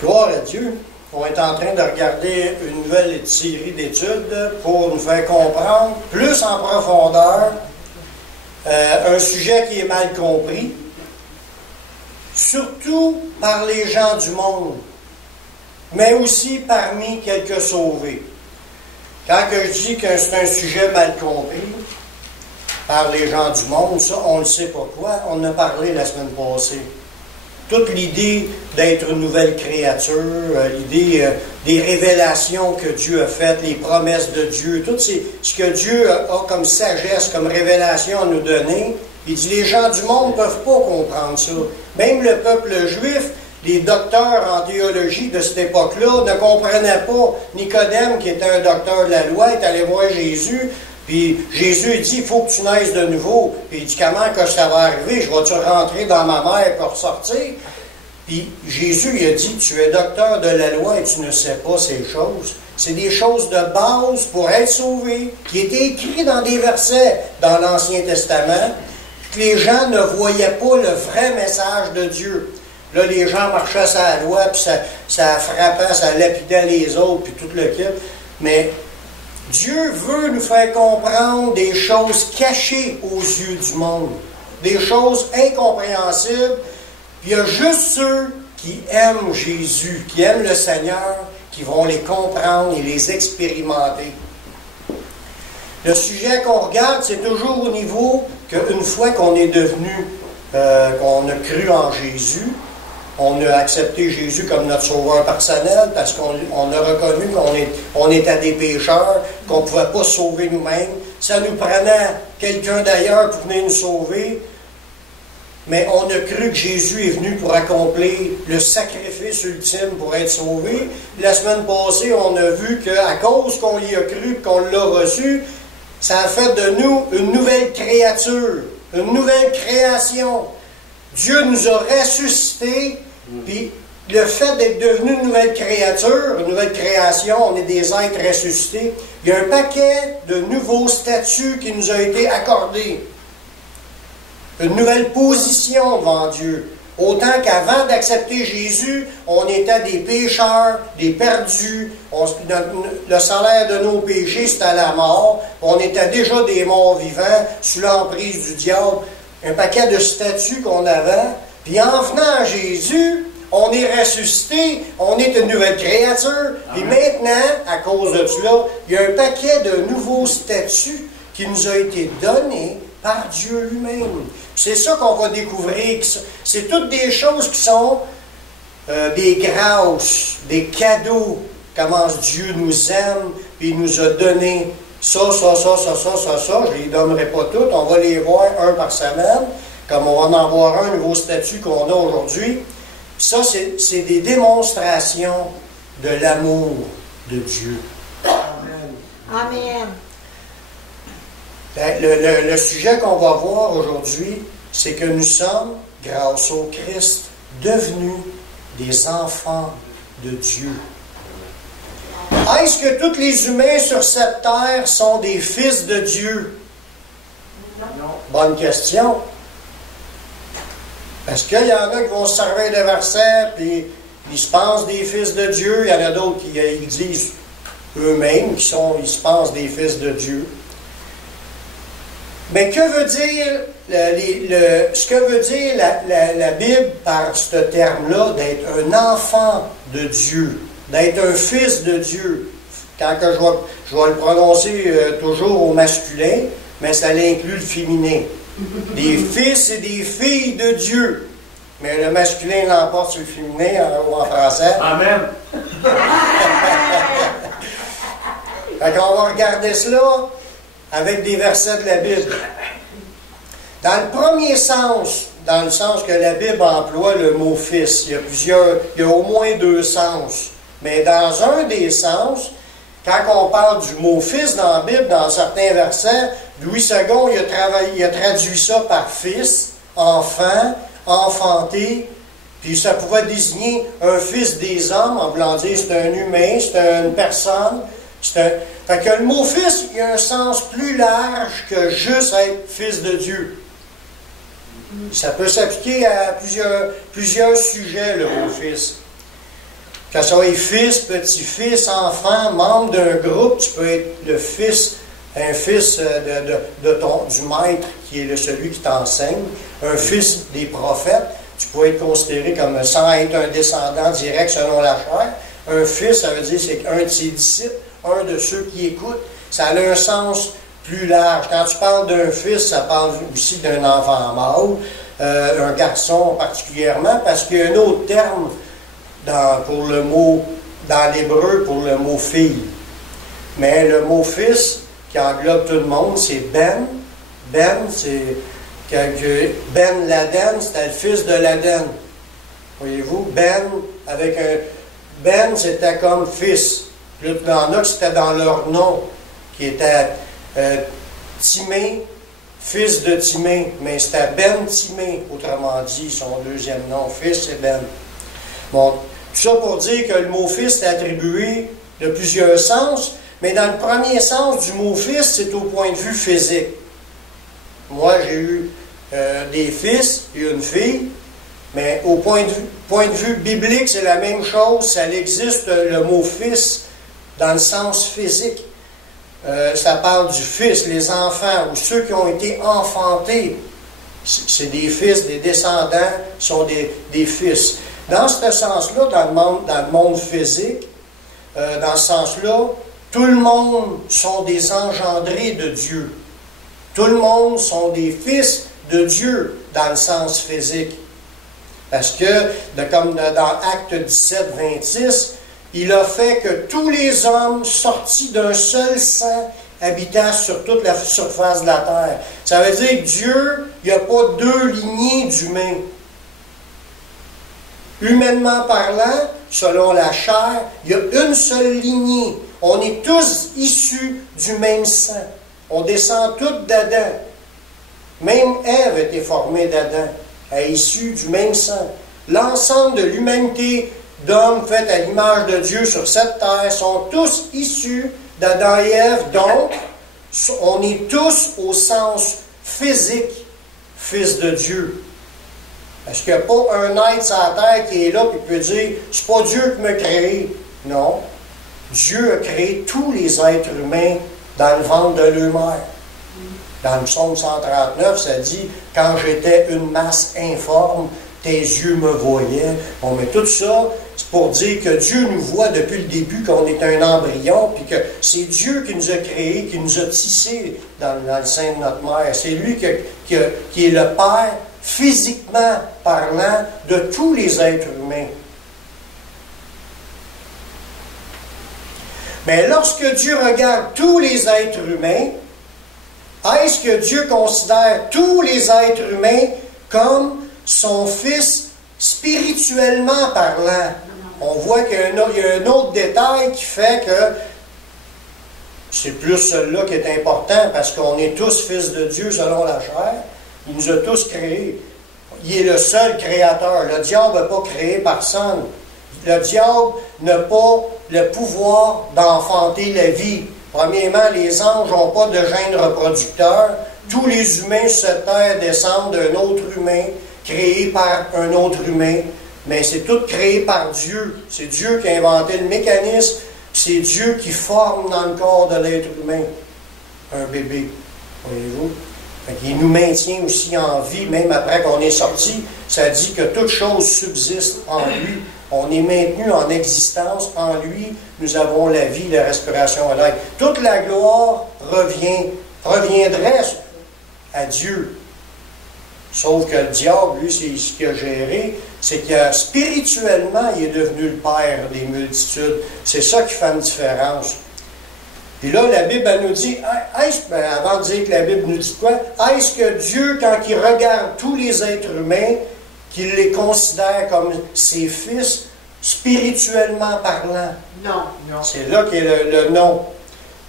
Gloire à Dieu. On est en train de regarder une nouvelle série d'études pour nous faire comprendre plus en profondeur un sujet qui est mal compris, surtout par les gens du monde, mais aussi parmi quelques sauvés. Quand je dis que c'est un sujet mal compris par les gens du monde, ça, on ne sait pas quoi. On en a parlé la semaine passée. Toute l'idée d'être une nouvelle créature, l'idée des révélations que Dieu a faites, les promesses de Dieu, tout ce que Dieu a comme sagesse, comme révélation à nous donner. Il dit, les gens du monde ne peuvent pas comprendre ça. Même le peuple juif, les docteurs en théologie de cette époque-là ne comprenaient pas. Nicodème, qui était un docteur de la loi, est allé voir Jésus. Puis Jésus dit, il faut que tu naisses de nouveau. Puis il dit, comment que ça va arriver? Je vais-tu rentrer dans ma mère pour ressortir? Puis Jésus il a dit, tu es docteur de la loi et tu ne sais pas ces choses. C'est des choses de base pour être sauvé, qui étaient écrits dans des versets dans l'Ancien Testament, que les gens ne voyaient pas le vrai message de Dieu. Là, les gens marchaient sur la loi, puis ça frappait, ça lapidait les autres, puis tout le kit. Mais Dieu veut nous faire comprendre des choses cachées aux yeux du monde, des choses incompréhensibles. Puis il y a juste ceux qui aiment Jésus, qui aiment le Seigneur, qui vont les comprendre et les expérimenter. Le sujet qu'on regarde, c'est toujours au niveau qu'une fois qu'on est devenu, qu'on a cru en Jésus, on a accepté Jésus comme notre sauveur personnel parce qu'on a reconnu qu'on était des pécheurs, qu'on ne pouvait pas se sauver nous-mêmes. Ça nous prenait quelqu'un d'ailleurs pour venir nous sauver. Mais on a cru que Jésus est venu pour accomplir le sacrifice ultime pour être sauvé. La semaine passée, on a vu qu'à cause qu'on y a cru et qu'on l'a reçu, ça a fait de nous une nouvelle créature, une nouvelle création. Dieu nous a ressuscités. Puis le fait d'être devenu une nouvelle créature, une nouvelle création, on est des êtres ressuscités, il y a un paquet de nouveaux statuts qui nous a été accordés. Une nouvelle position devant Dieu. Autant qu'avant d'accepter Jésus, on était des pécheurs, des perdus. Le salaire de nos péchés, c'était la mort. On était déjà des morts vivants, sous l'emprise du diable. Un paquet de statuts qu'on avait. Puis en venant à Jésus, on est ressuscité, on est une nouvelle créature. Puis maintenant, à cause de cela, il y a un paquet de nouveaux statuts qui nous a été donnés par Dieu lui-même. C'est ça qu'on va découvrir. C'est toutes des choses qui sont des grâces, des cadeaux. Comment Dieu nous aime, puis il nous a donné ça. Je ne les donnerai pas toutes. On va les voir un par semaine. Comme on va en voir un nouveau statut qu'on a aujourd'hui. Ça, c'est des démonstrations de l'amour de Dieu. Amen. Amen. Le sujet qu'on va voir aujourd'hui, c'est que nous sommes, grâce au Christ, devenus des enfants de Dieu. Est-ce que tous les humains sur cette terre sont des fils de Dieu? Non. Bonne question. Parce qu'il y en a qui vont se servir de versets, puis ils se pensent des fils de Dieu. Il y en a d'autres qui ils disent eux-mêmes ils se pensent des fils de Dieu. Mais que veut dire ce que veut dire la Bible par ce terme-là, d'être un enfant de Dieu, d'être un fils de Dieu? Quand que je vais le prononcer toujours au masculin, mais ça inclut le féminin. Des fils et des filles de Dieu. Mais le masculin l'emporte sur le féminin en français. Amen. Fait qu'on va regarder cela avec des versets de la Bible. Dans le premier sens, dans le sens que la Bible emploie le mot fils, il y a au moins deux sens. Mais dans un des sens, quand on parle du mot fils dans la Bible, dans certains versets, Louis II il a traduit ça par fils, enfant, enfanté, puis ça pouvait désigner un fils des hommes, en voulant dire c'est un humain, c'est une personne. Fait que le mot fils, il a un sens plus large que juste être fils de Dieu. Ça peut s'appliquer à plusieurs sujets, le mot fils. Que ce soit fils, petit-fils, enfant, membre d'un groupe, tu peux être le fils, un fils du maître qui est celui qui t'enseigne, un fils des prophètes. Tu peux être considéré comme, sans être un descendant direct selon la chair. Un fils, ça veut dire c'est un de ses disciples, un de ceux qui écoutent. Ça a un sens plus large. Quand tu parles d'un fils, ça parle aussi d'un enfant mâle, un garçon particulièrement, parce qu'il y a un autre terme pour le mot, dans l'hébreu, pour le mot fille. Mais le mot fils, qui englobe tout le monde, c'est Ben. Ben, c'est Ben Laden, c'était le fils de Laden. Voyez-vous, Ben, avec un... Ben, c'était comme fils. Puis il y en a qui c'était dans leur nom, qui était Timée, fils de Timée. Mais c'était Ben Timée, autrement dit, son deuxième nom. Fils, c'est Ben. Bon, tout ça pour dire que le mot fils est attribué de plusieurs sens, mais dans le premier sens du mot fils, c'est au point de vue physique. Moi, j'ai eu des fils et une fille, mais au point de vue biblique, c'est la même chose. Ça existe le mot fils dans le sens physique. Ça parle du fils, les enfants, ou ceux qui ont été enfantés. C'est des fils, des descendants sont des fils. Dans ce sens-là, dans le monde physique, dans ce sens-là, tout le monde sont des engendrés de Dieu. Tout le monde sont des fils de Dieu dans le sens physique. Parce que, comme dans Acte 17, 26, il a fait que tous les hommes sortis d'un seul sang habitassent sur toute la surface de la terre. Ça veut dire que Dieu, il n'y a pas deux lignées d'humains. Humainement parlant, selon la chair, il y a une seule lignée. On est tous issus du même sang. On descend tous d'Adam. Même Ève était formée d'Adam. Elle est issue du même sang. L'ensemble de l'humanité d'hommes faits à l'image de Dieu sur cette terre sont tous issus d'Adam et Ève. Donc, on est tous au sens physique, fils de Dieu. Parce qu'il n'y a pas un être sur la terre qui est là et peut dire « c'est pas Dieu qui m'a créé ». Non. Dieu a créé tous les êtres humains dans le ventre de leur mère. Dans le psaume 139, ça dit « Quand j'étais une masse informe, tes yeux me voyaient. » Bon, mais tout ça, c'est pour dire que Dieu nous voit depuis le début, qu'on est un embryon, puis que c'est Dieu qui nous a créés, qui nous a tissés dans le sein de notre mère. C'est lui qui est le Père, physiquement parlant, de tous les êtres humains. Mais lorsque Dieu regarde tous les êtres humains, est-ce que Dieu considère tous les êtres humains comme son Fils spirituellement parlant? On voit qu'il y a un autre détail qui fait que c'est plus celui-là qui est important, parce qu'on est tous fils de Dieu selon la chair. Il nous a tous créés. Il est le seul créateur. Le diable n'a pas créé personne. Le diable n'a pas le pouvoir d'enfanter la vie. Premièrement, les anges n'ont pas de gène reproducteur. Tous les humains sur cette terre descendent d'un autre humain, créé par un autre humain. Mais c'est tout créé par Dieu. C'est Dieu qui a inventé le mécanisme. C'est Dieu qui forme dans le corps de l'être humain un bébé. Voyez-vous? Il nous maintient aussi en vie, même après qu'on est sorti. Ça dit que toute chose subsiste en lui. On est maintenu en existence en lui. Nous avons la vie, la respiration à l'air. Toute la gloire reviendrait à Dieu. Sauf que le diable, lui, c'est ce qu'il a géré, c'est que spirituellement, il est devenu le père des multitudes. C'est ça qui fait une différence. Puis là, la Bible, elle nous dit, avant de dire que la Bible nous dit quoi, est-ce que Dieu, quand il regarde tous les êtres humains, qu'il les considère comme ses fils, spirituellement parlant? Non. C'est là qu'est le non.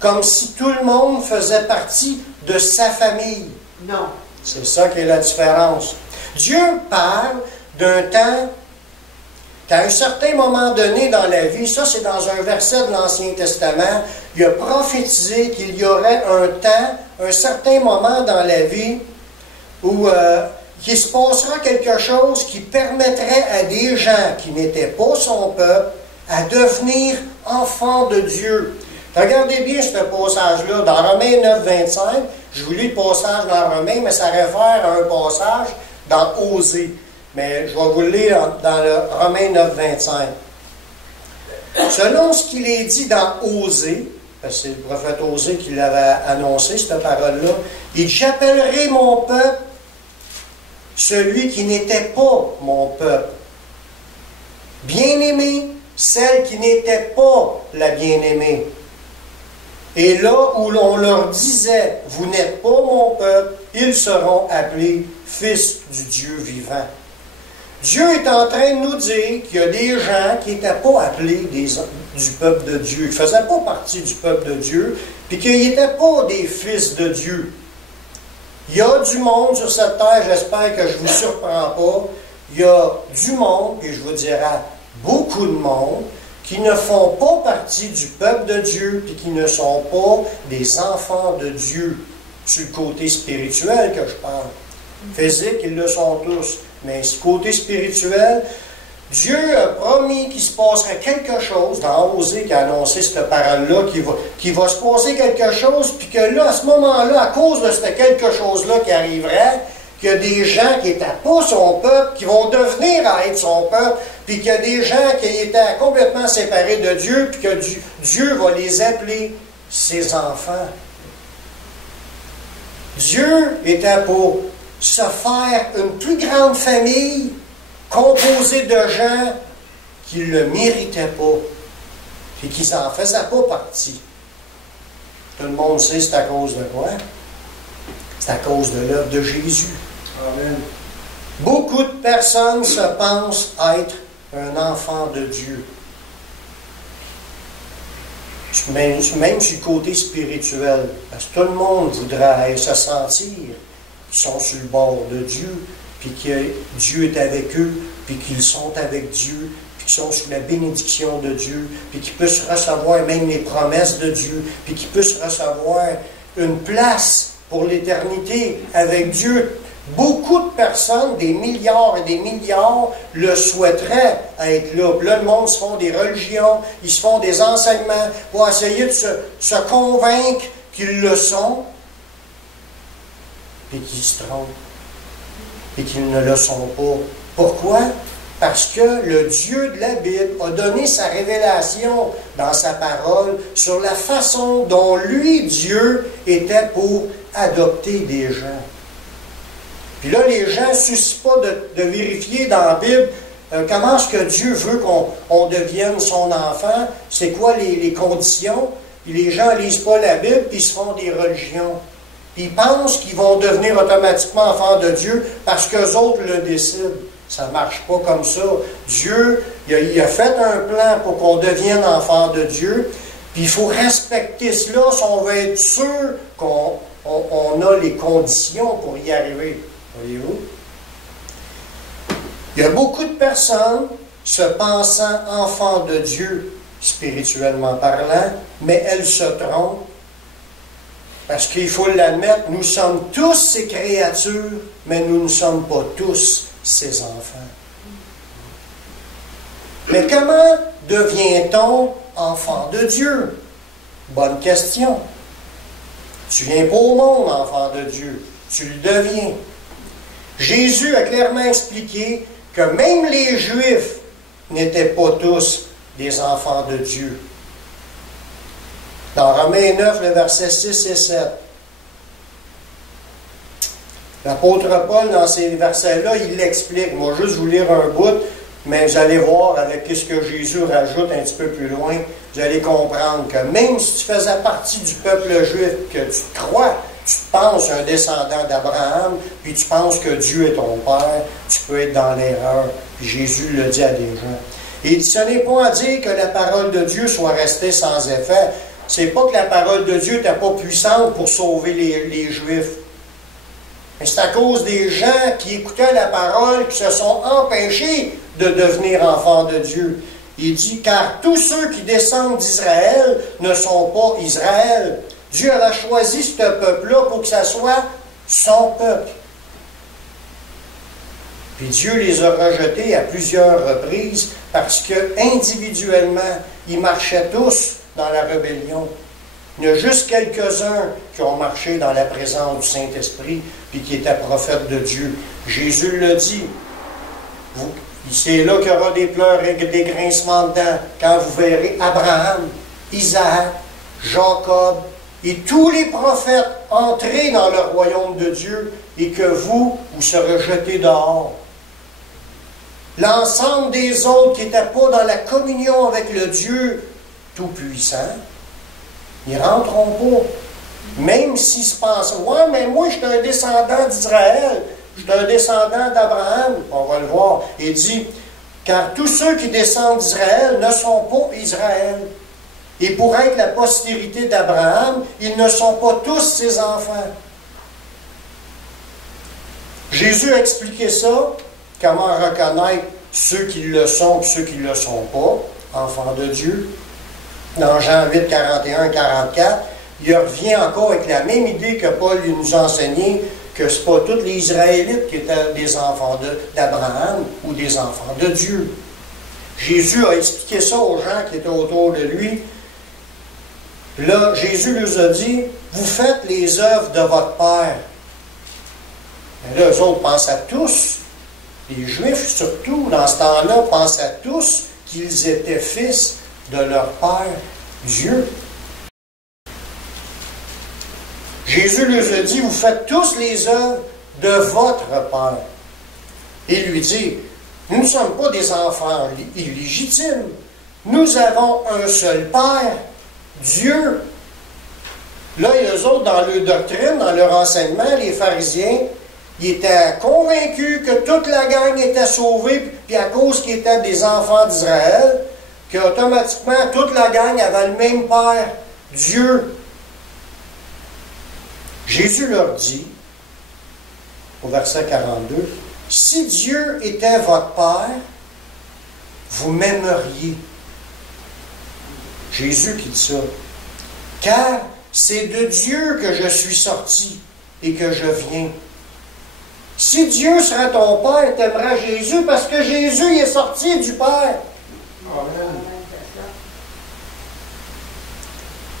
Comme si tout le monde faisait partie de sa famille. Non. C'est ça qui est la différence. Dieu parle d'un temps qu'à un certain moment donné dans la vie, ça c'est dans un verset de l'Ancien Testament, il a prophétisé qu'il y aurait un temps, un certain moment dans la vie où qu'il se passera quelque chose qui permettrait à des gens qui n'étaient pas son peuple, à devenir enfants de Dieu. Regardez bien ce passage-là, dans Romains 9, 25. Je vous lis le passage dans Romains, mais ça réfère à un passage dans Osée. Mais je vais vous le lire dans le Romains 9, 25. Selon ce qu'il est dit dans Osée, parce que c'est le prophète Osée qui l'avait annoncé, cette parole-là, il dit « J'appellerai mon peuple celui qui n'était pas mon peuple. Bien-aimé, celle qui n'était pas la bien-aimée. Et là où l'on leur disait, vous n'êtes pas mon peuple, ils seront appelés fils du Dieu vivant. » Dieu est en train de nous dire qu'il y a des gens qui n'étaient pas appelés du peuple de Dieu, qui ne faisaient pas partie du peuple de Dieu, puis qu'ils n'étaient pas des fils de Dieu. Il y a du monde sur cette terre, j'espère que je ne vous surprends pas, il y a du monde, et je vous dirais beaucoup de monde, qui ne font pas partie du peuple de Dieu, puis qui ne sont pas des enfants de Dieu, sur le côté spirituel que je parle. Physique, ils le sont tous. Mais ce côté spirituel, Dieu a promis qu'il se passerait quelque chose, dans Osée qui a annoncé cette parole-là, qu'il va se passer quelque chose, puis que là, à ce moment-là, à cause de ce quelque chose-là qui arriverait, qu'il y a des gens qui n'étaient pas son peuple, qui vont devenir à être son peuple, puis qu'il y a des gens qui étaient complètement séparés de Dieu, puis que Dieu va les appeler ses enfants. Dieu était pour se faire une plus grande famille composée de gens qui ne le méritaient pas et qui n'en faisaient pas partie. Tout le monde sait c'est à cause de quoi? C'est à cause de l'œuvre de Jésus. Amen. Beaucoup de personnes se pensent être un enfant de Dieu. Même sur le côté spirituel. Parce que tout le monde voudrait se sentir qu'ils sont sur le bord de Dieu, puis que Dieu est avec eux, puis qu'ils sont avec Dieu, puis qu'ils sont sous la bénédiction de Dieu, puis qu'ils puissent recevoir même les promesses de Dieu, puis qu'ils puissent recevoir une place pour l'éternité avec Dieu. Beaucoup de personnes, des milliards et des milliards, le souhaiteraient être là. Puis là, le monde se font des religions, ils se font des enseignements pour essayer de se convaincre qu'ils le sont, et qu'ils se trompent, et qu'ils ne le sont pas. Pourquoi? Parce que le Dieu de la Bible a donné sa révélation dans sa parole sur la façon dont lui, Dieu, était pour adopter des gens. Puis là, les gens ne suscitent pas de vérifier dans la Bible comment est-ce que Dieu veut qu'on devienne son enfant, c'est quoi les conditions. Puis les gens ne lisent pas la Bible, puis ils se font des religions. Ils pensent qu'ils vont devenir automatiquement enfants de Dieu parce qu'eux autres le décident. Ça ne marche pas comme ça. Dieu, il a fait un plan pour qu'on devienne enfant de Dieu. Puis il faut respecter cela si on veut être sûr qu'on a les conditions pour y arriver. Voyez-vous? Il y a beaucoup de personnes se pensant enfants de Dieu, spirituellement parlant, mais elles se trompent. Parce qu'il faut l'admettre, nous sommes tous ces créatures, mais nous ne sommes pas tous ses enfants. Mais comment devient-on enfant de Dieu? Bonne question. Tu viens pas au monde, enfant de Dieu. Tu le deviens. Jésus a clairement expliqué que même les Juifs n'étaient pas tous des enfants de Dieu. Dans Romains 9, le verset 6 et 7. L'apôtre Paul, dans ces versets-là, il l'explique. Moi, juste vous lire un bout, mais vous allez voir avec ce que Jésus rajoute un petit peu plus loin, vous allez comprendre que même si tu faisais partie du peuple juif, que tu te crois, tu te penses un descendant d'Abraham, puis tu penses que Dieu est ton Père, tu peux être dans l'erreur. Puis Jésus le dit à des gens. Et ce n'est pas à dire que la parole de Dieu soit restée sans effet. C'est pas que la parole de Dieu n'était pas puissante pour sauver les Juifs. Mais c'est à cause des gens qui écoutaient la parole qui se sont empêchés de devenir enfants de Dieu. Il dit, car tous ceux qui descendent d'Israël ne sont pas Israël. Dieu avait choisi ce peuple-là pour que ça soit son peuple. Puis Dieu les a rejetés à plusieurs reprises parce que individuellement, ils marchaient tous dans la rébellion. Il y a juste quelques-uns qui ont marché dans la présence du Saint-Esprit puis qui étaient prophètes de Dieu. Jésus le dit. C'est là qu'il y aura des pleurs et des grincements de dents quand vous verrez Abraham, Isaac, Jacob et tous les prophètes entrer dans le royaume de Dieu et que vous serez jetés dehors. L'ensemble des autres qui n'étaient pas dans la communion avec le Dieu Tout-Puissant, ils ne rentreront pas. Même s'ils se pensent, ouais, mais moi je suis un descendant d'Israël, je suis un descendant d'Abraham, on va le voir. Il dit, car tous ceux qui descendent d'Israël ne sont pas Israël. Et pour être la postérité d'Abraham, ils ne sont pas tous ses enfants. Jésus a expliqué ça, comment reconnaître ceux qui le sont et ceux qui ne le sont pas, enfants de Dieu. Dans Jean 8, 41, 44, il revient encore avec la même idée que Paul nous a enseigné, que ce n'est pas tous les Israélites qui étaient des enfants d'Abraham ou des enfants de Dieu. Jésus a expliqué ça aux gens qui étaient autour de lui. Là, Jésus leur a dit, vous faites les œuvres de votre Père. Mais là, eux autres pensent à tous. Les Juifs, surtout, dans ce temps-là, pensent à tous qu'ils étaient fils de leur Père, Dieu. Jésus leur a dit, vous faites tous les œuvres de votre Père. Il lui dit, nous ne sommes pas des enfants illégitimes. Nous avons un seul Père, Dieu. Là, eux autres, dans leur doctrine, dans leur enseignement, les pharisiens, ils étaient convaincus que toute la gang était sauvée, puis à cause qu'ils étaient des enfants d'Israël, qu'automatiquement, toute la gang avait le même Père, Dieu. Jésus leur dit, au verset 42, « Si Dieu était votre Père, vous m'aimeriez. » Jésus qui dit ça. « Car c'est de Dieu que je suis sorti et que je viens. » Si Dieu serait ton Père, t'aimerais Jésus parce que Jésus est sorti du Père. Amen.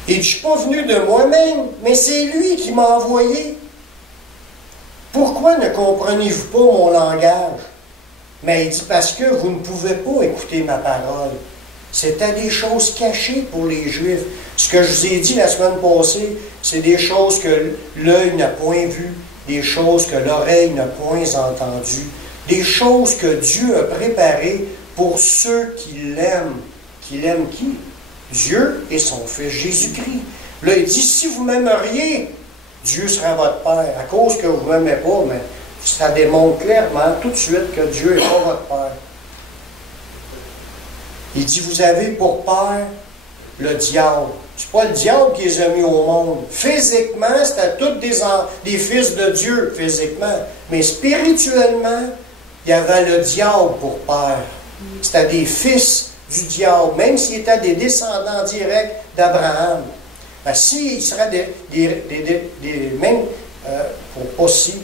Il dit, je ne suis pas venu de moi-même, mais c'est lui qui m'a envoyé. Pourquoi ne comprenez-vous pas mon langage? Mais il dit, parce que vous ne pouvez pas écouter ma parole. C'était des choses cachées pour les Juifs. Ce que je vous ai dit la semaine passée, c'est des choses que l'œil n'a point vues, des choses que l'oreille n'a point entendues, des choses que Dieu a préparées pour ceux qui l'aiment. Qui l'aiment qui? Dieu et son Fils Jésus-Christ. Là, il dit, si vous m'aimeriez, Dieu sera votre Père. À cause que vous ne m'aimez pas, mais ça démontre clairement tout de suite que Dieu n'est pas votre Père. Il dit, vous avez pour père le diable. Ce n'est pas le diable qui les a mis au monde. Physiquement, c'était tous des fils de Dieu, physiquement. Mais spirituellement, il y avait le diable pour père. C'était des fils du diable, même s'ils étaient des descendants directs d'Abraham. Ben, s'ils seraient même, pas si,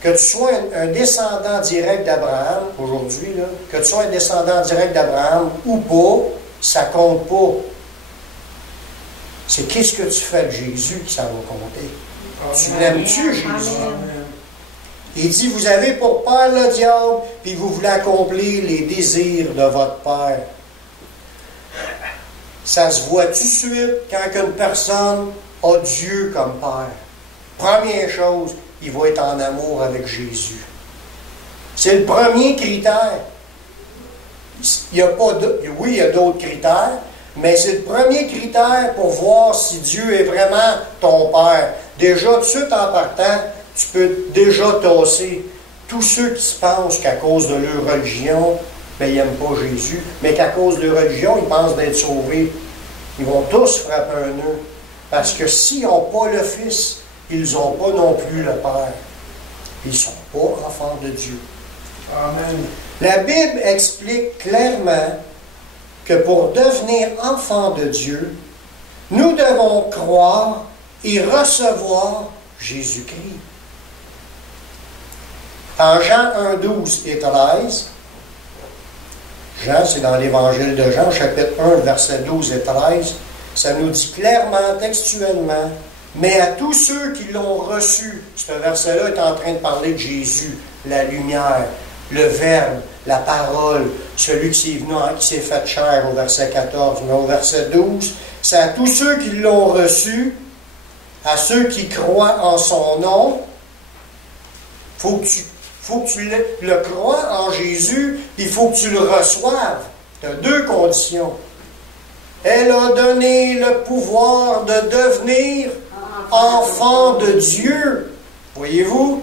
que tu sois un descendant direct d'Abraham, aujourd'hui, là, que tu sois un descendant direct d'Abraham ou pas, ça ne compte pas. C'est qu'est-ce que tu fais de Jésus que ça va compter. Tu l'aimes-tu, Jésus? Il dit, vous avez pour père le diable, puis vous voulez accomplir les désirs de votre père. Ça se voit tout de suite quand une personne a Dieu comme père. Première chose, il va être en amour avec Jésus. C'est le premier critère. Il y a pas de, oui, il y a d'autres critères, mais c'est le premier critère pour voir si Dieu est vraiment ton Père. Déjà, tout de suite en partant, tu peux déjà tasser tous ceux qui se pensent qu'à cause de leur religion, ben, ils n'aiment pas Jésus, mais qu'à cause de leur religion, ils pensent d'être sauvés. Ils vont tous frapper un nœud. Parce que s'ils n'ont pas le Fils, ils n'ont pas non plus le Père. Ils ne sont pas enfants de Dieu. Amen. La Bible explique clairement que pour devenir enfants de Dieu, nous devons croire et recevoir Jésus-Christ. Dans Jean 1, 12 et 13, Jean, c'est dans l'Évangile de Jean, chapitre 1, versets 12 et 13, ça nous dit clairement, textuellement, mais à tous ceux qui l'ont reçu, ce verset-là est en train de parler de Jésus, la lumière, le Verbe, la parole, celui qui s'est fait chair au verset 14, mais au verset 12, c'est à tous ceux qui l'ont reçu, à ceux qui croient en son nom. Faut que tu le crois en Jésus, puis il faut que tu le reçoives. Tu as deux conditions. Elle a donné le pouvoir de devenir enfant de Dieu. Voyez-vous,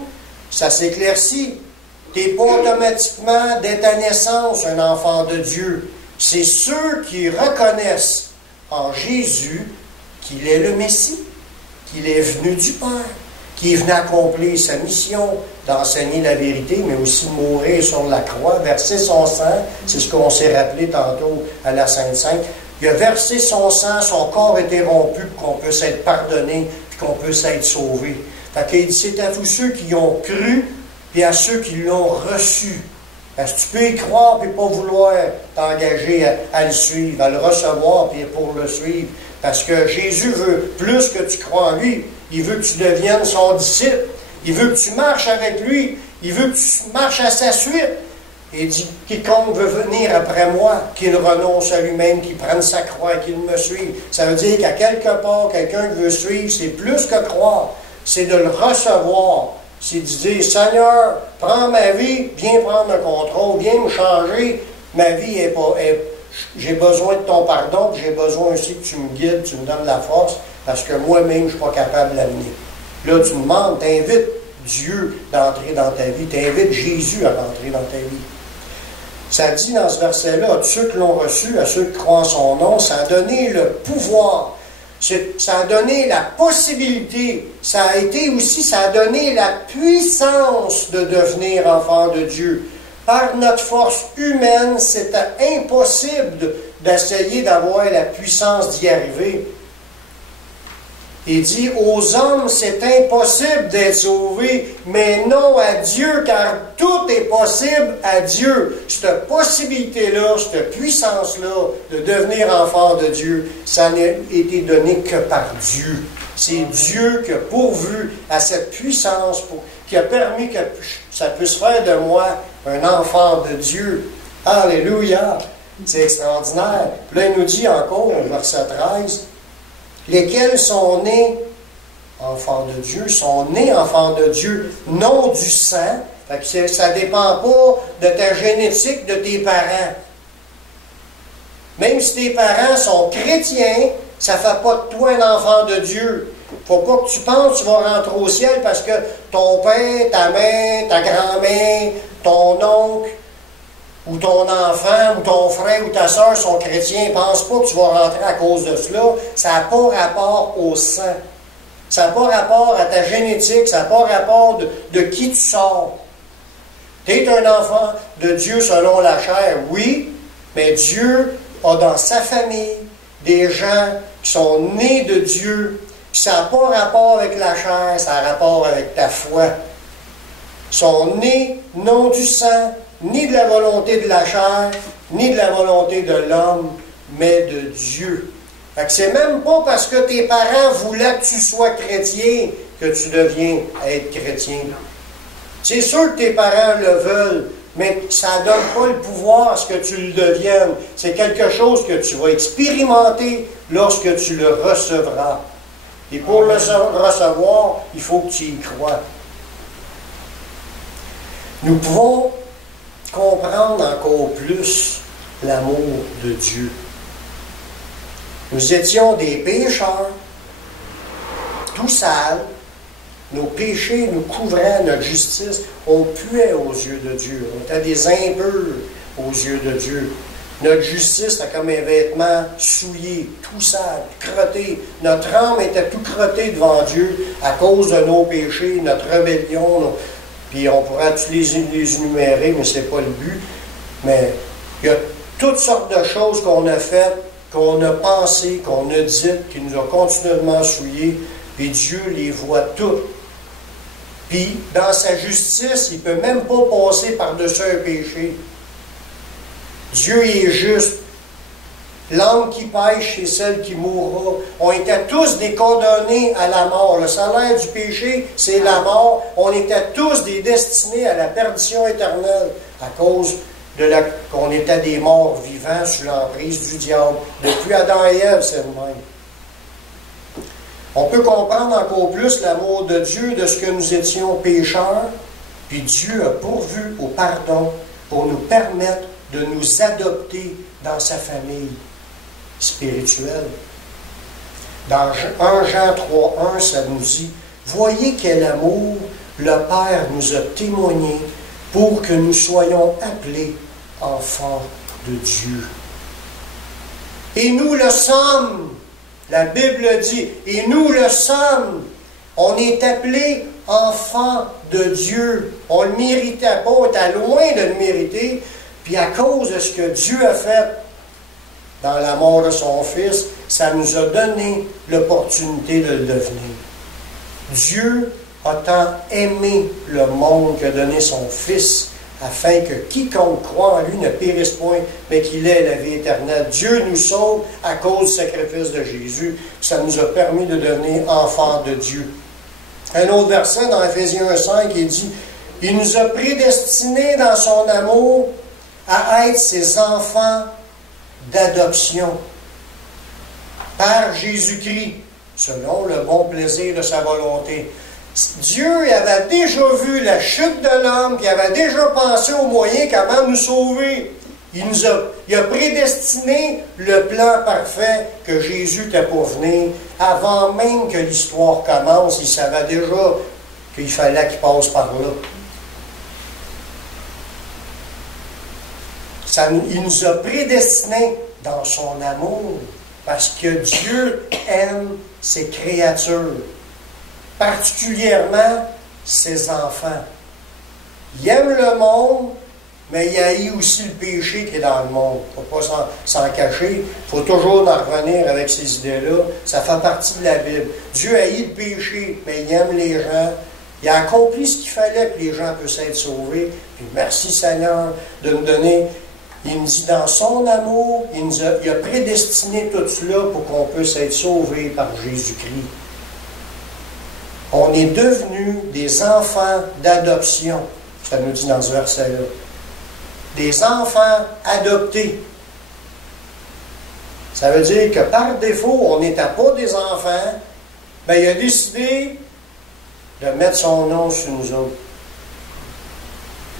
ça s'éclaircit. Tu n'es pas automatiquement, dès ta naissance, un enfant de Dieu. C'est ceux qui reconnaissent en Jésus qu'il est le Messie, qu'il est venu du Père, qu'il est venu accomplir sa mission d'enseigner la vérité, mais aussi de mourir sur la croix, verser son sang. C'est ce qu'on s'est rappelé tantôt à la Sainte Sainte. Il a versé son sang, son corps a été rompu pour qu'on puisse être pardonné, puis qu'on puisse être sauvé. Fait qu'il dit, c'est à tous ceux qui ont cru, puis à ceux qui l'ont reçu. Parce que tu peux y croire, puis pas vouloir t'engager à le suivre, à le recevoir, puis pour le suivre. Parce que Jésus veut plus que tu crois en lui. Il veut que tu deviennes son disciple. Il veut que tu marches avec lui. Il veut que tu marches à sa suite. Il dit, quiconque veut venir après moi, qu'il renonce à lui-même, qu'il prenne sa croix et qu'il me suive. Ça veut dire qu'à quelque part, quelqu'un qui veut suivre, c'est plus que croire. C'est de le recevoir. C'est de dire, Seigneur, prends ma vie, viens prendre le contrôle, viens me changer. Ma vie j'ai besoin de ton pardon, puis j'ai besoin aussi que tu me guides, tu me donnes la force, parce que moi-même, je ne suis pas capable de l'amener. Là, tu demandes, tu invites Dieu d'entrer dans ta vie, tu invites Jésus à rentrer dans ta vie. Ça dit dans ce verset-là, à ceux qui l'ont reçu, à ceux qui croient en son nom, ça a donné le pouvoir, ça a donné la possibilité, ça a donné la puissance de devenir enfant de Dieu. Par notre force humaine, c'était impossible d'essayer d'avoir la puissance d'y arriver. Il dit, aux hommes, c'est impossible d'être sauvés, mais non à Dieu, car tout est possible à Dieu. Cette possibilité-là, cette puissance-là, de devenir enfant de Dieu, ça n'a été donné que par Dieu. C'est Dieu qui a pourvu à cette puissance, qui a permis que ça puisse faire de moi un enfant de Dieu. Alléluia! C'est extraordinaire. Puis là, il nous dit encore, au verset 13, lesquels sont nés enfants de Dieu, sont nés enfants de Dieu, non du sang. Fait que ça ne dépend pas de ta génétique, de tes parents. Même si tes parents sont chrétiens, ça ne fait pas de toi un enfant de Dieu. Il ne faut pas que tu penses que tu vas rentrer au ciel parce que ton père, ta mère, ta grand-mère, ton oncle, ou ton enfant, ou ton frère, ou ta soeur sont chrétiens. Pense pas que tu vas rentrer à cause de cela. Ça n'a pas rapport au sang. Ça n'a pas rapport à ta génétique. Ça n'a pas rapport de qui tu sors. Tu es un enfant de Dieu selon la chair, oui, mais Dieu a dans sa famille des gens qui sont nés de Dieu. Puis ça n'a pas rapport avec la chair, ça a rapport avec ta foi. Ils sont nés non du sang, ni de la volonté de la chair, ni de la volonté de l'homme, mais de Dieu. Fait que c'est même pas parce que tes parents voulaient que tu sois chrétien que tu deviens être chrétien. C'est sûr que tes parents le veulent, mais ça ne donne pas le pouvoir à ce que tu le deviennes. C'est quelque chose que tu vas expérimenter lorsque tu le recevras. Et pour le recevoir, il faut que tu y crois. Nous pouvons comprendre encore plus l'amour de Dieu. Nous étions des pécheurs, tout sales, nos péchés nous couvraient, notre justice, on puait aux yeux de Dieu, on était des impurs aux yeux de Dieu. Notre justice était comme un vêtement souillé, tout sale, crotté. Notre âme était tout crottée devant Dieu à cause de nos péchés, notre rébellion. Puis on pourrait tous les énumérer, mais ce n'est pas le but. Mais il y a toutes sortes de choses qu'on a faites, qu'on a pensées, qu'on a dites, qui nous ont continuellement souillés. Puis Dieu les voit toutes. Puis, dans sa justice, il ne peut même pas passer par-dessus un péché. Dieu est juste. L'âme qui pêche, c'est celle qui mourra. On était tous des condamnés à la mort. Le salaire du péché, c'est la mort. On était tous des destinés à la perdition éternelle à cause de qu'on était des morts vivants sous l'emprise du diable. Depuis Adam et Ève, c'est le même. On peut comprendre encore plus l'amour de Dieu de ce que nous étions pécheurs, puis Dieu a pourvu au pardon pour nous permettre de nous adopter dans sa famille spirituelle. Dans 1 Jean 3,1, ça nous dit « Voyez quel amour le Père nous a témoigné pour que nous soyons appelés enfants de Dieu. » Et nous le sommes. La Bible dit, et nous le sommes. On est appelés enfants de Dieu. On ne le méritait pas, on était loin de le mériter. Puis à cause de ce que Dieu a fait dans la mort de son Fils, ça nous a donné l'opportunité de le devenir. Dieu a tant aimé le monde qu'il a donné son Fils, afin que quiconque croit en lui ne périsse point, mais qu'il ait la vie éternelle. Dieu nous sauve à cause du sacrifice de Jésus. Ça nous a permis de devenir enfants de Dieu. Un autre verset dans Éphésiens 1,5, il dit « Il nous a prédestinés dans son amour à être ses enfants d'adoption par Jésus-Christ, selon le bon plaisir de sa volonté. » Dieu avait déjà vu la chute de l'homme, puis il avait déjà pensé aux moyens comment nous sauver. Il a prédestiné le plan parfait que Jésus était pour venir. Avant même que l'histoire commence, il savait déjà qu'il fallait qu'il passe par là. Il nous a prédestinés dans son amour, parce que Dieu aime ses créatures, particulièrement ses enfants. Il aime le monde, mais il haït aussi le péché qui est dans le monde. Il ne faut pas s'en cacher. Il faut toujours en revenir avec ces idées-là. Ça fait partie de la Bible. Dieu haït le péché, mais il aime les gens. Il a accompli ce qu'il fallait que les gens puissent être sauvés. Puis merci Seigneur de nous donner. Il nous dit dans son amour, il a prédestiné tout cela pour qu'on puisse être sauvés par Jésus-Christ. On est devenus des enfants d'adoption. Ça nous dit dans ce verset-là. Des enfants adoptés. Ça veut dire que par défaut, on n'était pas des enfants. Bien, il a décidé de mettre son nom sur nous autres.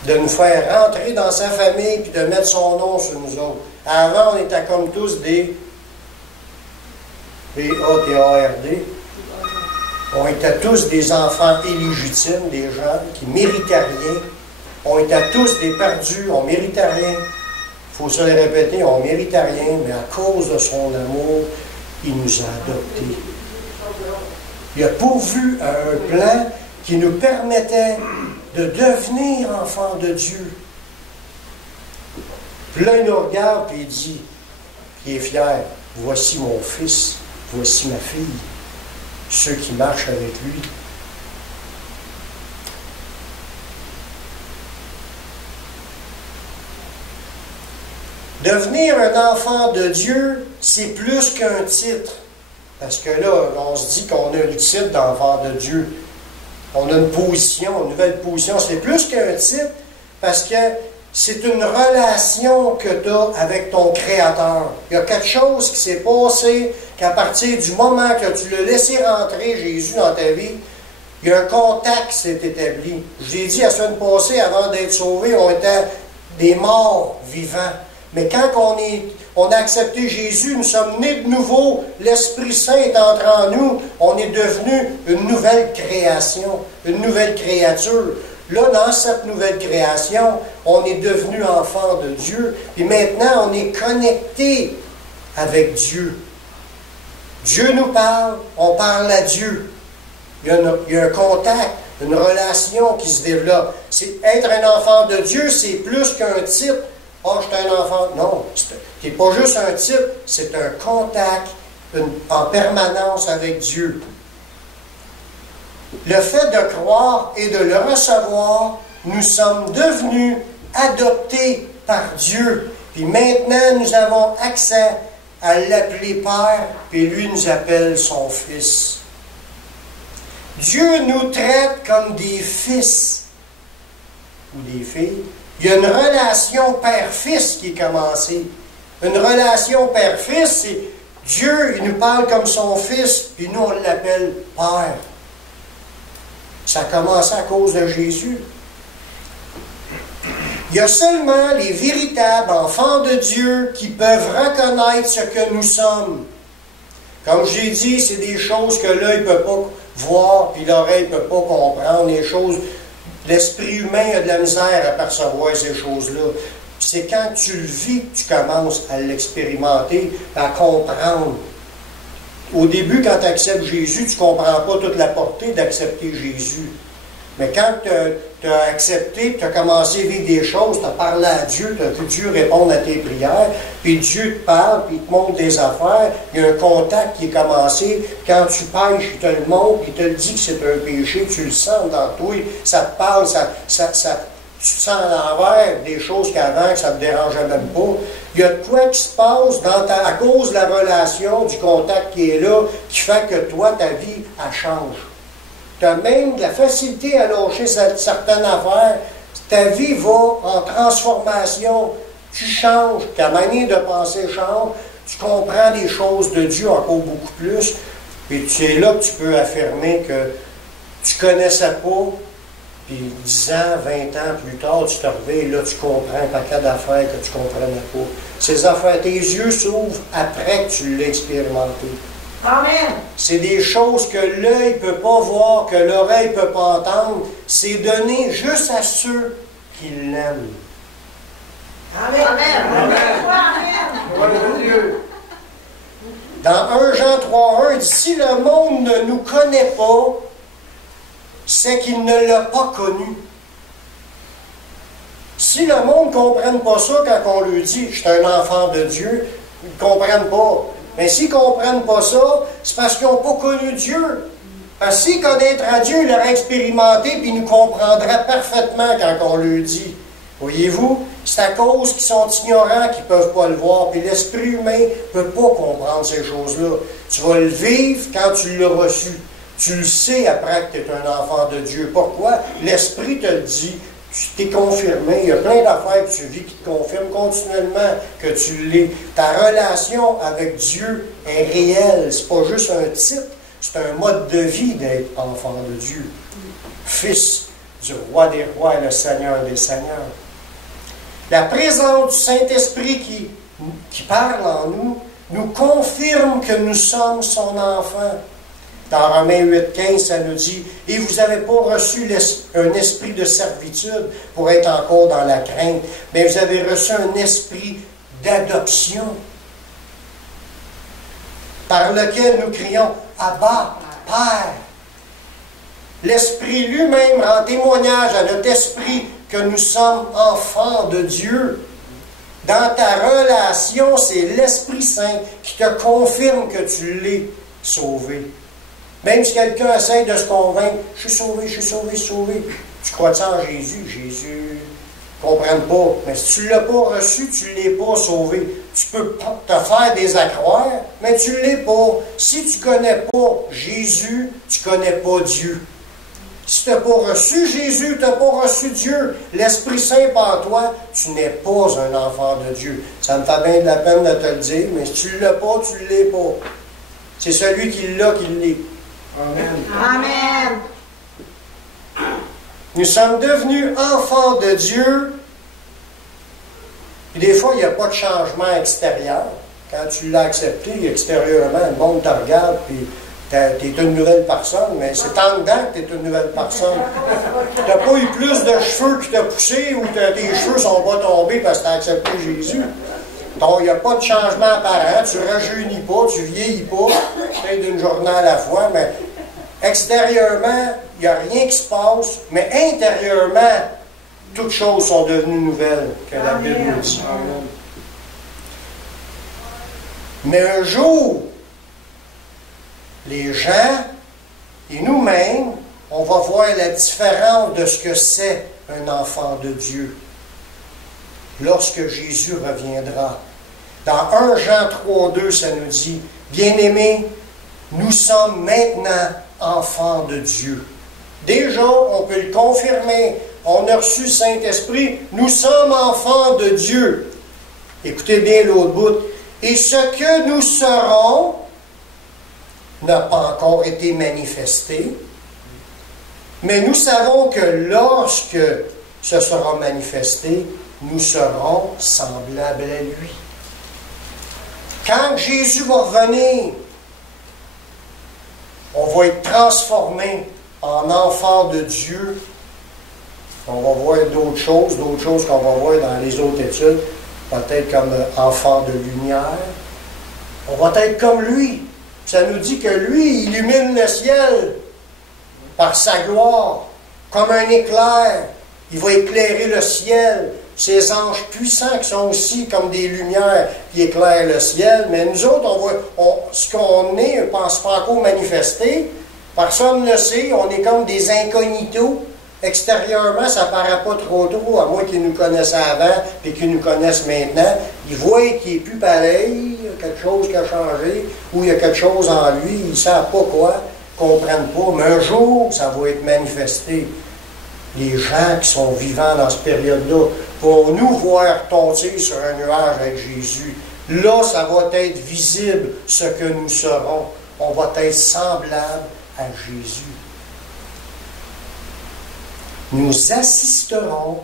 De nous faire rentrer dans sa famille puis de mettre son nom sur nous autres. Avant, on était comme tous des P-A-T-A-R-D. On était tous des enfants illégitimes, des gens qui ne méritaient rien. On était tous des perdus, on ne méritait rien. Il faut se le répéter, on ne méritait rien, mais à cause de son amour, il nous a adoptés. Il a pourvu à un plan qui nous permettait de devenir enfants de Dieu. Puis là, il nous regarde et il dit, puis il est fier, voici mon fils, voici ma fille, ceux qui marchent avec lui. Devenir un enfant de Dieu, c'est plus qu'un titre. Parce que là, on se dit qu'on a le titre d'enfant de Dieu. On a une position, une nouvelle position. C'est plus qu'un titre parce que c'est une relation que tu as avec ton Créateur. Il y a quelque chose qui s'est passé qu'à partir du moment que tu l'as laissé rentrer, Jésus, dans ta vie, il y a un contact qui s'est établi. Je l'ai dit la semaine passée, avant d'être sauvés, on était des morts vivants. Mais quand on a accepté Jésus, nous sommes nés de nouveau, l'Esprit Saint est entré en nous, on est devenu une nouvelle création, une nouvelle créature. Là, dans cette nouvelle création, on est devenu enfant de Dieu, et maintenant on est connecté avec Dieu. Dieu nous parle, on parle à Dieu. Il y a un contact, une relation qui se développe. Être un enfant de Dieu, c'est plus qu'un titre. « Oh, je suis un enfant. » Non, ce n'est pas juste un titre, c'est un contact en permanence avec Dieu. le fait de croire et de le recevoir, nous sommes devenus adoptés par Dieu. Puis maintenant, nous avons accès à l'appeler Père, puis lui nous appelle son Fils. Dieu nous traite comme des fils ou des filles. Il y a une relation père-fils qui est commencée. Une relation père-fils, c'est Dieu, il nous parle comme son Fils, puis nous, on l'appelle Père. Ça a commencé à cause de Jésus. Il y a seulement les véritables enfants de Dieu qui peuvent reconnaître ce que nous sommes. Comme j'ai dit, c'est des choses que l'œil ne peut pas voir, puis l'oreille ne peut pas comprendre. Les choses, l'esprit humain a de la misère à percevoir ces choses-là. C'est quand tu le vis que tu commences à l'expérimenter, à comprendre. Au début, quand tu acceptes Jésus, tu ne comprends pas toute la portée d'accepter Jésus. Mais quand tu as accepté, tu as commencé à vivre des choses, tu as parlé à Dieu, tu as vu Dieu répondre à tes prières, puis Dieu te parle, puis il te montre des affaires, il y a un contact qui est commencé. Quand tu pêches, il te le montre, il te le dit que c'est un péché, tu le sens dans toi, ça te parle, tu te sens à l'envers des choses qu'avant, que ça ne te dérangeait même pas. Il y a de quoi qui se passe à cause de la relation, du contact qui est là, qui fait que toi, ta vie, elle change. Tu as même de la facilité à lâcher certaines affaires. Ta vie va en transformation. Tu changes, ta manière de penser change. Tu comprends les choses de Dieu encore beaucoup plus. Et c'est là que tu peux affirmer que tu ne connaissais pas. Puis 10 ans, 20 ans plus tard, tu te réveilles, là, tu comprends un paquet d'affaires que tu ne comprenais pas. Ces affaires, tes yeux s'ouvrent après que tu l'as expérimenté. Amen. C'est des choses que l'œil ne peut pas voir, que l'oreille ne peut pas entendre. C'est donné juste à ceux qui l'aiment. Amen. Amen. Amen. Dans 1 Jean 3,1, il dit, si le monde ne nous connaît pas, c'est qu'il ne l'a pas connu. Si le monde ne comprenne pas ça quand on lui dit « je suis un enfant de Dieu », ils ne comprennent pas. Mais s'ils ne comprennent pas ça, c'est parce qu'ils n'ont pas connu Dieu. Parce que s'ils connaîtraient Dieu, ils l'auraient expérimenté et ils nous comprendraient parfaitement quand on lui dit. Voyez-vous, c'est à cause qu'ils sont ignorants qu'ils ne peuvent pas le voir. Puis l'esprit humain ne peut pas comprendre ces choses-là. Tu vas le vivre quand tu l'as reçu. Tu le sais après que tu es un enfant de Dieu. Pourquoi? L'Esprit te le dit, tu t'es confirmé. Il y a plein d'affaires que tu vis qui te confirment continuellement que tu l'es. Ta relation avec Dieu est réelle. Ce n'est pas juste un titre, c'est un mode de vie d'être enfant de Dieu. Fils du roi des rois et le Seigneur des seigneurs. La présence du Saint-Esprit qui parle en nous, nous confirme que nous sommes son enfant. Dans Romains 8,15, ça nous dit « Et vous n'avez pas reçu un esprit de servitude pour être encore dans la crainte, mais vous avez reçu un esprit d'adoption, par lequel nous crions « Abba, Père ». L'Esprit lui-même rend témoignage à notre esprit que nous sommes enfants de Dieu. Dans ta relation, c'est l'Esprit Saint qui te confirme que tu l'es sauvé. Même si quelqu'un essaie de se convaincre, je suis sauvé, je suis sauvé, je suis sauvé. Tu crois-tu en Jésus? Jésus ne comprenne pas. Mais si tu ne l'as pas reçu, tu ne l'es pas sauvé. Tu peux te faire des accroires, mais tu ne l'es pas. Si tu ne connais pas Jésus, tu ne connais pas Dieu. Si tu n'as pas reçu Jésus, tu n'as pas reçu Dieu. L'Esprit Saint par toi, tu n'es pas un enfant de Dieu. Ça me fait bien de la peine de te le dire, mais si tu ne l'as pas, tu ne l'es pas. C'est celui qui l'a qui l'est. Amen. Amen. Nous sommes devenus enfants de Dieu. Et des fois, il n'y a pas de changement extérieur. Quand tu l'as accepté, extérieurement, le monde te regarde, puis tu es une nouvelle personne, mais c'est en dedans que tu es une nouvelle personne. Tu n'as pas eu plus de cheveux qui t'ont poussé ou tes cheveux ne sont pas tombés parce que tu as accepté Jésus. Donc, il n'y a pas de changement apparent, tu ne rajeunis pas, tu ne vieillis pas, peut-être d'une journée à la fois, mais extérieurement, il n'y a rien qui se passe, mais intérieurement, toutes choses sont devenues nouvelles, que la Bible nous dit. Mais un jour, les gens et nous-mêmes, on va voir la différence de ce que c'est un enfant de Dieu lorsque Jésus reviendra. Dans 1 Jean 3,2, ça nous dit, « Bien-aimés, nous sommes maintenant enfants de Dieu. » Déjà, on peut le confirmer. On a reçu le Saint-Esprit. Nous sommes enfants de Dieu. Écoutez bien l'autre bout. Et ce que nous serons n'a pas encore été manifesté. Mais nous savons que lorsque ce sera manifesté, nous serons semblables à lui. Quand Jésus va revenir, on va être transformé en enfant de Dieu. On va voir d'autres choses qu'on va voir dans les autres études, peut-être comme enfant de lumière. On va être comme lui. Ça nous dit que lui, il illumine le ciel par sa gloire, comme un éclair. Il va éclairer le ciel. Ces anges puissants qui sont aussi comme des lumières qui éclairent le ciel. Mais nous autres, ce qu'on est, on ne pense pas encore manifester. Personne ne le sait. On est comme des incognitos. Extérieurement, ça ne paraît pas trop, à moins qu'ils nous connaissent avant et qu'ils nous connaissent maintenant. Ils voient qu'il n'est plus pareil, il y a quelque chose qui a changé, ou il y a quelque chose en lui, ils ne savent pas quoi, ils ne comprennent pas. Mais un jour, ça va être manifesté. Les gens qui sont vivants dans cette période-là vont nous voir tomber sur un nuage avec Jésus. Là, ça va être visible ce que nous serons. On va être semblables à Jésus. Nous assisterons,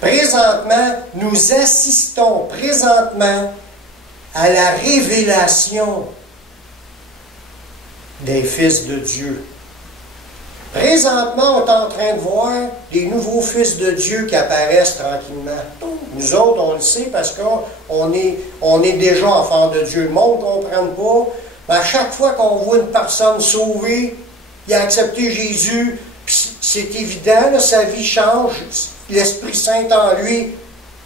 présentement, nous assistons présentement à la révélation des fils de Dieu. Présentement, on est en train de voir des nouveaux fils de Dieu qui apparaissent tranquillement. Nous autres, on le sait parce qu'on est déjà enfants de Dieu. Le monde ne comprend pas. Mais à chaque fois qu'on voit une personne sauvée, il a accepté Jésus, puis c'est évident, là, sa vie change, l'Esprit Saint en lui,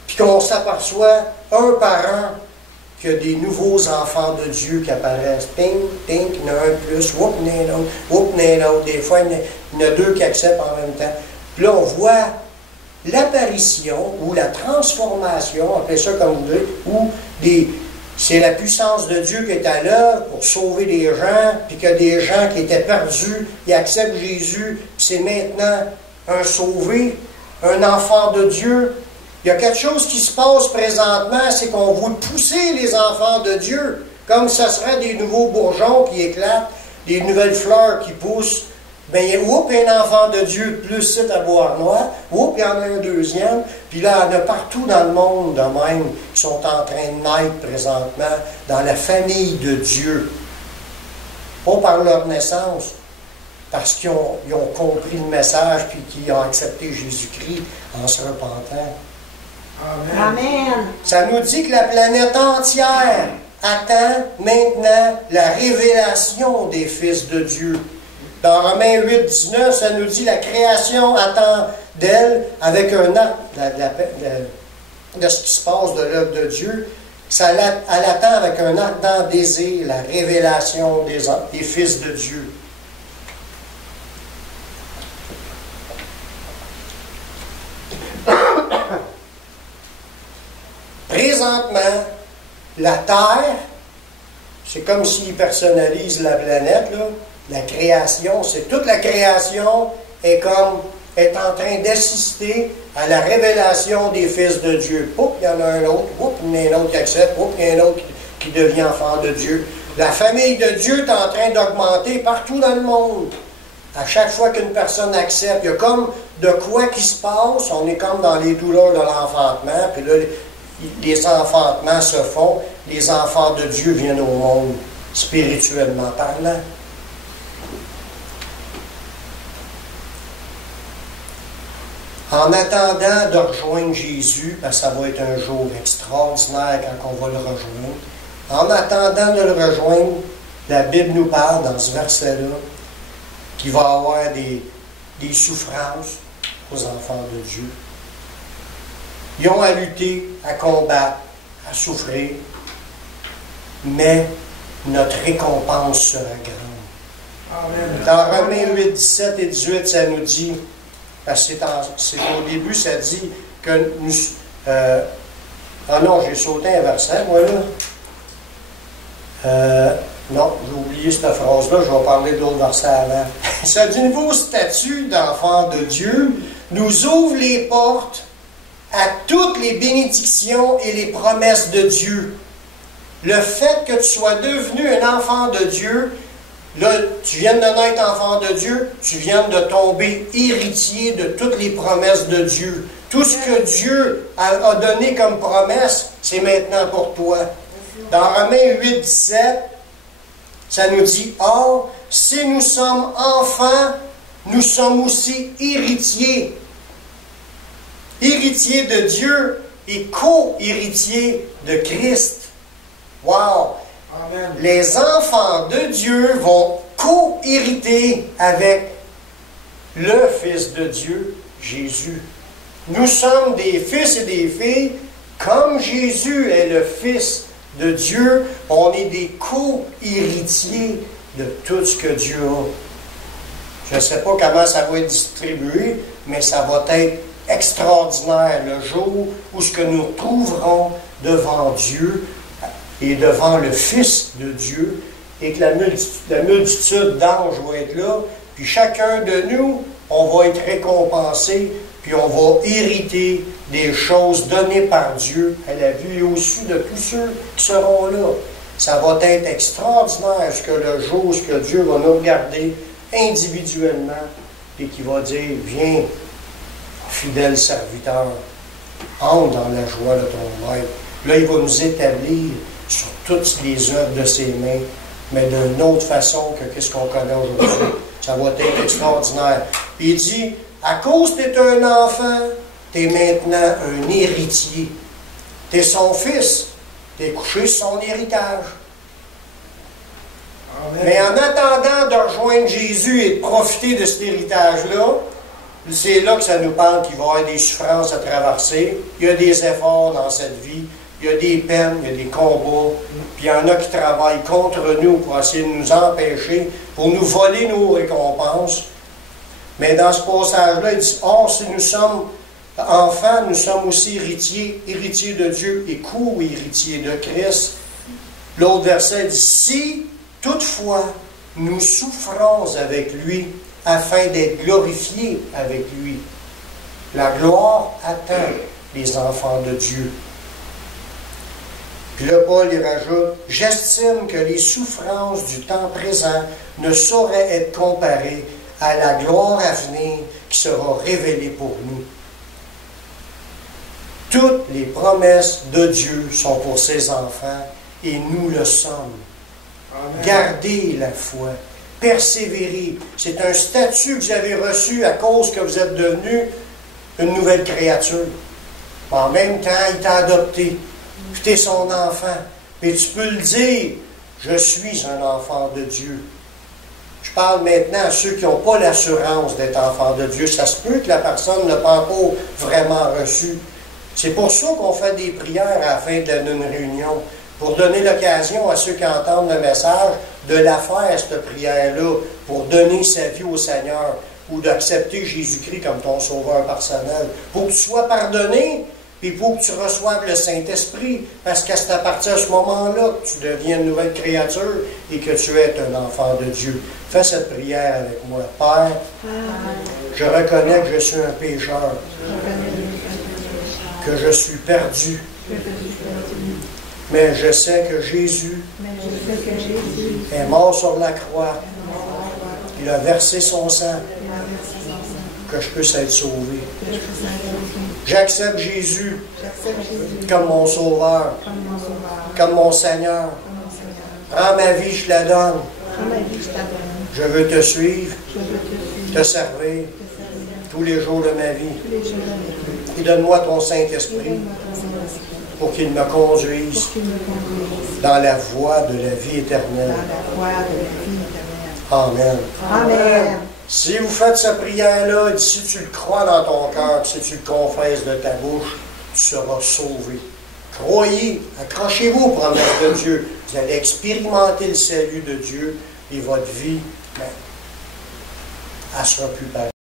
puis qu'on s'aperçoit un par un qu'il y a des nouveaux enfants de Dieu qui apparaissent. Ting, ting, il y en a un plus, whoop, il y en a un autre, whoop, il y en a un autre. Des fois, il y en a deux qui acceptent en même temps. Puis là, on voit l'apparition ou la transformation, appelez ça comme vous voulez, ou c'est la puissance de Dieu qui est à l'œuvre pour sauver des gens, puis que des gens qui étaient perdus, ils acceptent Jésus, puis c'est maintenant un sauvé, un enfant de Dieu. Il y a quelque chose qui se passe présentement, c'est qu'on veut pousser les enfants de Dieu, comme ce serait des nouveaux bourgeons qui éclatent, des nouvelles fleurs qui poussent. Bien, il y a un enfant de Dieu de plus c'est à Bois-Noir, il y en a un deuxième, puis là, il y en a partout dans le monde de même qui sont en train de naître présentement dans la famille de Dieu. Pas par leur naissance, parce qu'ils ont compris le message puis qu'ils ont accepté Jésus-Christ en se repentant. Amen. Amen. Ça nous dit que la planète entière attend maintenant la révélation des fils de Dieu. Dans Romains 8, 19, ça nous dit la création attend d'elle avec un acte de ce qui se passe de l'œuvre de Dieu. Elle attend avec un ardent désir la révélation des fils de Dieu. Présentement, la Terre, c'est comme s'il personnalise la planète, là. La création, c'est toute la création est en train d'assister à la révélation des fils de Dieu. Poup, il y en a un autre, poup, il y en a un autre qui accepte, poup, il y en a un autre qui devient enfant de Dieu. La famille de Dieu est en train d'augmenter partout dans le monde. À chaque fois qu'une personne accepte, il y a comme de quoi qui se passe, on est comme dans les douleurs de l'enfantement, puis là, les enfantements se font, les enfants de Dieu viennent au monde, spirituellement parlant. En attendant de rejoindre Jésus, parce que ça va être un jour extraordinaire quand on va le rejoindre, en attendant de le rejoindre, la Bible nous parle dans ce verset-là qu'il va y avoir des souffrances aux enfants de Dieu. Ils ont à lutter, à combattre, à souffrir, mais notre récompense sera grande. Amen. Dans Romains 8, 17 et 18, ça nous dit, parce que c'est au début, ça dit que nous... ah non, j'ai sauté un verset, moi, là. Non, j'ai oublié cette phrase-là, je vais parler d'autres versets avant. Ça dit, nouveau statut d'enfant de Dieu nous ouvre les portes à toutes les bénédictions et les promesses de Dieu. Le fait que tu sois devenu un enfant de Dieu, là, tu viens de naître enfant de Dieu, tu viens de tomber héritier de toutes les promesses de Dieu. Tout ce que Dieu a donné comme promesse, c'est maintenant pour toi. Dans Romains 8, 17, ça nous dit, « Or, si nous sommes enfants, nous sommes aussi héritiers. » Héritiers de Dieu et co-héritiers de Christ. Wow! Amen. Les enfants de Dieu vont co-hériter avec le Fils de Dieu, Jésus. Nous sommes des fils et des filles, comme Jésus est le Fils de Dieu, on est des co-héritiers de tout ce que Dieu a. Je ne sais pas comment ça va être distribué, mais ça va être extraordinaire le jour où ce que nous trouverons devant Dieu et devant le Fils de Dieu, et que la multitude d'anges va être là, puis chacun de nous, on va être récompensé, puis on va hériter des choses données par Dieu à la vue et au su de tous ceux qui seront là. Ça va être extraordinaire ce que le jour, ce que Dieu va nous regarder individuellement et qui va dire, viens, fidèle serviteur, entre dans la joie de ton maître. Là, il va nous établir sur toutes les œuvres de ses mains, mais d'une autre façon que ce qu'on connaît aujourd'hui. Ça va être extraordinaire. Puis il dit, à cause que tu es un enfant, tu es maintenant un héritier. Tu es son fils. Tu es couché sur son héritage. Amen. Mais en attendant de rejoindre Jésus et de profiter de cet héritage-là, c'est là que ça nous parle qu'il va y avoir des souffrances à traverser. Il y a des efforts dans cette vie. Il y a des peines, il y a des combats. Puis il y en a qui travaillent contre nous pour essayer de nous empêcher, pour nous voler nos récompenses. Mais dans ce passage-là, il dit, « Or, si nous sommes enfants, nous sommes aussi héritiers, héritiers de Dieu et co-héritiers de Christ. » L'autre verset dit, « Si, toutefois, nous souffrons avec lui, afin d'être glorifiés avec lui. » La gloire attend les enfants de Dieu. Puis là, Paul il rajoute, « J'estime que les souffrances du temps présent ne sauraient être comparées à la gloire à venir qui sera révélée pour nous. » Toutes les promesses de Dieu sont pour ses enfants et nous le sommes. Amen. Gardez la foi, persévérez. C'est un statut que vous avez reçu à cause que vous êtes devenu une nouvelle créature. En même temps, il t'a adopté. Puis tu es son enfant. Et tu peux le dire, je suis un enfant de Dieu. Je parle maintenant à ceux qui n'ont pas l'assurance d'être enfants de Dieu. Ça se peut que la personne ne pas encore vraiment reçu. C'est pour ça qu'on fait des prières à la fin d'une réunion, pour donner l'occasion à ceux qui entendent le message de la faire, cette prière-là, pour donner sa vie au Seigneur, ou d'accepter Jésus-Christ comme ton sauveur personnel, pour que tu sois pardonné, puis pour que tu reçoives le Saint-Esprit, parce que c'est à partir de ce moment-là que tu deviens une nouvelle créature et que tu es un enfant de Dieu. Fais cette prière avec moi. Père, je reconnais que je suis un pécheur, que je suis perdu, mais je sais que Jésus est mort sur la croix. Il a versé son sang, que je puisse être sauvé. J'accepte Jésus comme mon sauveur, comme mon Seigneur. Prends ma vie, je la donne. Je veux te suivre, te servir tous les jours de ma vie. Et donne-moi ton Saint-Esprit pour qu'il me conduise dans la voie de la vie éternelle. Amen. Amen. Si vous faites cette prière-là, si tu le crois dans ton cœur, si tu le confesses de ta bouche, tu seras sauvé. Croyez, accrochez-vous aux promesses de Dieu. Vous allez expérimenter le salut de Dieu et votre vie mais elle ne sera plus pareille.